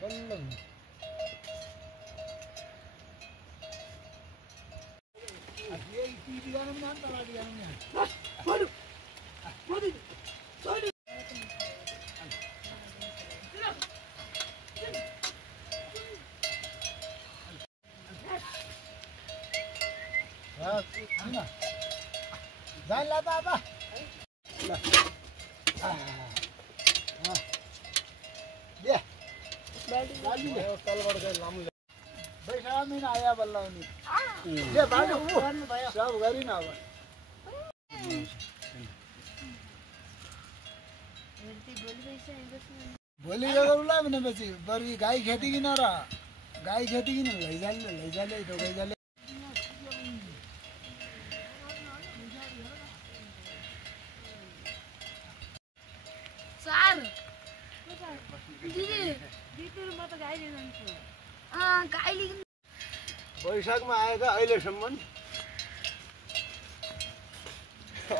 बल्ल यही टिभी गाना पनि हान तलाडी गाना पनि हान बडु बडु बडु जान ला बाबा ल दे बाल्टी ले तलबाट चाहिँ लामु बैठा में आया बल्ल उनी ले बाल्टी गर्नु भयो सब गरि न अब भोलि गरौला भनेपछि बरु गाई खेती किन र गाई खेती किन लैजाले तो गैजाले सर दिदी म त गाई लिन जान्छु गाई लिन बैशाखमा आएका अहिलेसम्म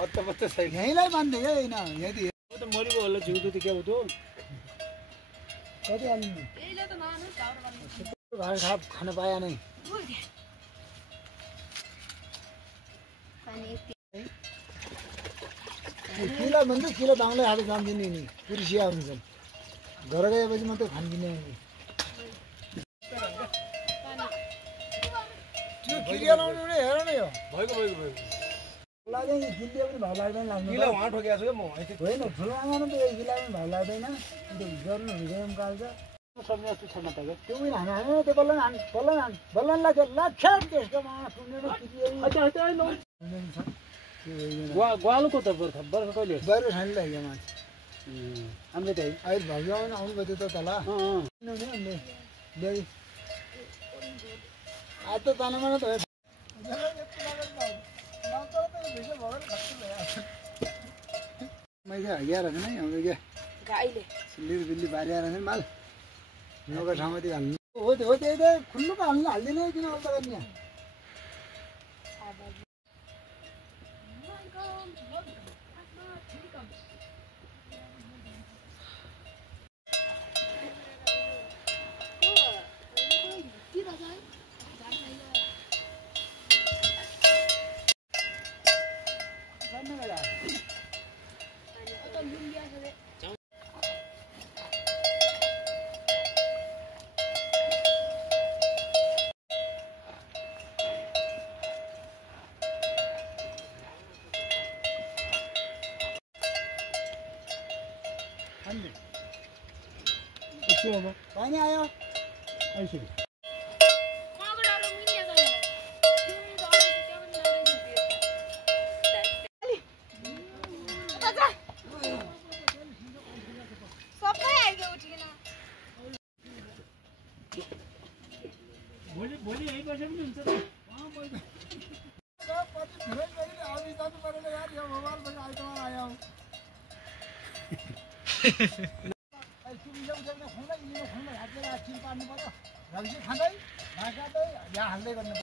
अत्तपत्त छैन यहीँलाई मान्दै हैन यदि त मरिको होला जिउ त के हो त कति हाल्नु एले त नानु चाउर गर्नु घर खाप खान पाया नै पानी किलो भन्दै किलो बाङ्लै हाले जान्दिने नि कुर्सिया हुन्छन् घर गएपछि मात्रै खान्दिने नि त्यो किरिया लाउनु नि हेर न यो भएको लाग्दैन किलिया पनि भाउ लाग्दैन लाग्नु किलो वहाँ ठोकेको छु म होइन ठुलामा त एक किलो पनि भाउ लाग्दैन अन्त गर्नु भिडियोमा काल्छ सम्झ जस्तो छ न त त्यो पनि हाने त्यो बल्ल लाग्छ त्यसकोमा सुनेर किरिया ग्वालो को त बर्ख कहिले बरु खान लाग्यो मान्छे हामीले त अहिले भगवान आउनुभयो त्यो त तल आज त तलमा त मैले हगिया रहेछ नि हाम्रो क्या गाईले सिल्ली बिल्ली बारिया रहेछ माल नौका ठाउँमा त्यो हाल्नु हो त्यही त खुल्नुको हाल्नु हाल्दैन किन अल्छा गर्ने पानी आयो ऐसे भोलि यही बसे पनि हुन्छ त खाँदै यहाँ हाल्दै गर्नु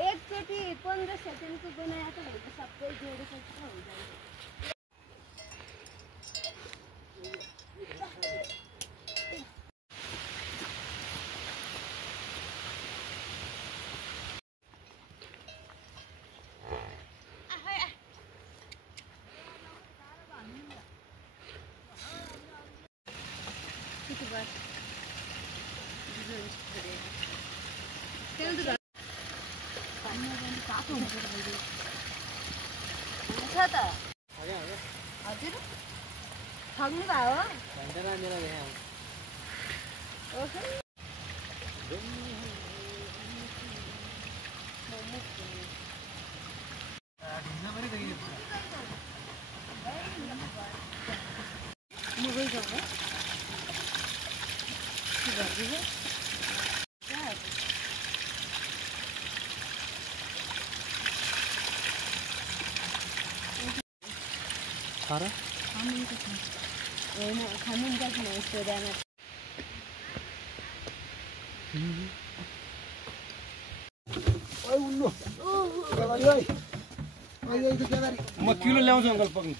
एकचोटि 15 सेकेन्डको बनाएको भनेको सबै जोडिसक्छ हुन्छ हजुर ठग्नु भयो गरिदिनु खारा होइन खानुहुन्छ कि न यस्तो जामा ओइ उल्लु केवारी ओइ ओइ ओइ केवारी म किलो ल्याउँछु अङ्कल पक्नु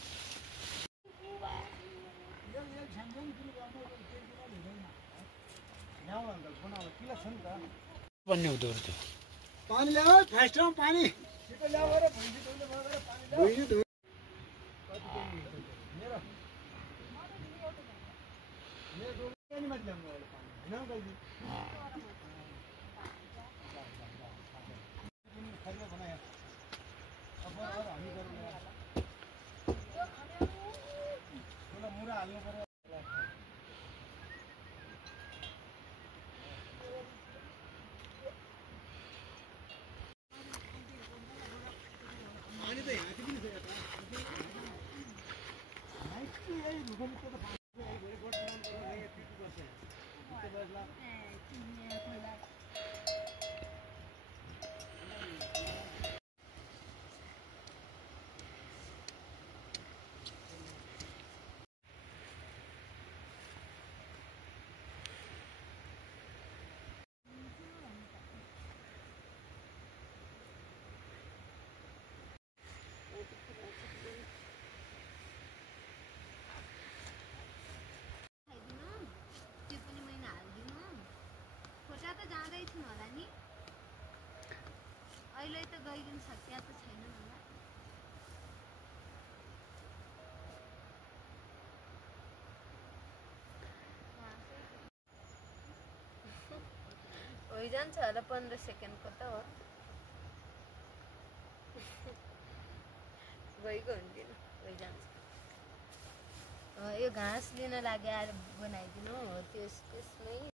भन्ने हुँदो रहेछ पानी ल्याऊ फास्टमा पानी छिटो ल्याऊ रे भुइँले धुइले भएर पानी ल्याऊ भुइँले धुइ मेरो पानी माथि ल्याउनु होला पानी हैन गल्ती खरिया बनायो अब हामी गरौँ होला मुरा हाल्नु पर्यो पानी त यहाँ पनि छ होला नि अहिले त गइदिनु सक्या त छैन होला जान्छ होला 15 सेकेन्डको त हो गइको हुन्थ्यो जान्छ यो घाँस लिन लागि आएर बनाइदिनु हो त्यसमै